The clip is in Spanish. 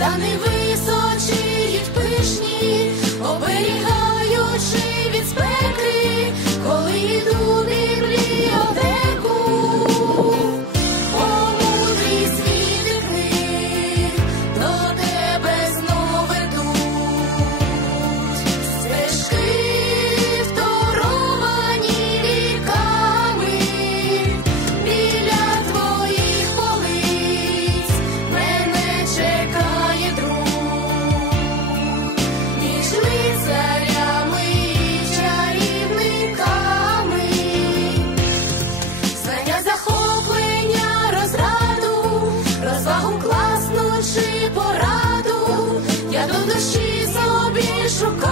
Dame шукаю.